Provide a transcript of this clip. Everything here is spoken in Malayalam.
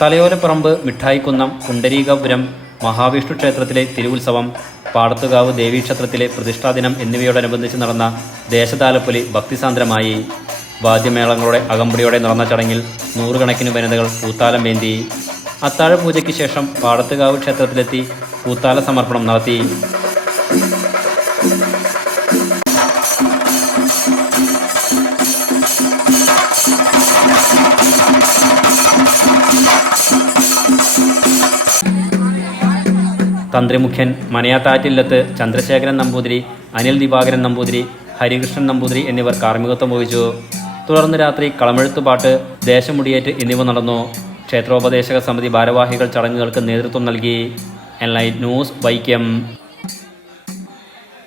തലയോലപ്പറമ്പ് മിഠായിക്കുന്നം പുണ്ടരീകപുരം മഹാവിഷ്ണു ക്ഷേത്രത്തിലെ തിരുവുത്സവം, പാടത്തുകാവ് ദേവീക്ഷേത്രത്തിലെ പ്രതിഷ്ഠാദിനം എന്നിവയോടനുബന്ധിച്ച് നടന്ന ദേശതാലപ്പൊലി ഭക്തിസാന്ദ്രമായി. വാദ്യമേളങ്ങളുടെ അകമ്പടിയോടെ നടന്ന ചടങ്ങിൽ നൂറുകണക്കിന് വനിതകൾ പൂത്താലം വേന്തി. അത്താഴപൂജയ്ക്ക് ശേഷം പാടത്തുകാവ് ക്ഷേത്രത്തിലെത്തി പൂത്താല സമർപ്പണം നടത്തി. തന്ത്രിമുഖ്യൻ മനയാത്താറ്റില്ലത്ത് ചന്ദ്രശേഖരൻ നമ്പൂതിരി, അനിൽ ദിവാകരൻ നമ്പൂതിരി, ഹരികൃഷ്ണൻ നമ്പൂതിരി എന്നിവർ കാർമ്മികത്വം വഹിച്ചു. തുടർന്ന് രാത്രി കളമെഴുത്തുപാട്ട്, ദേശമുടിയേറ്റ് എന്നിവ നടന്നു. ക്ഷേത്രോപദേശക സമിതി ഭാരവാഹികൾ ചടങ്ങുകൾക്ക് നേതൃത്വം നൽകി. Enlight news, Vaikom.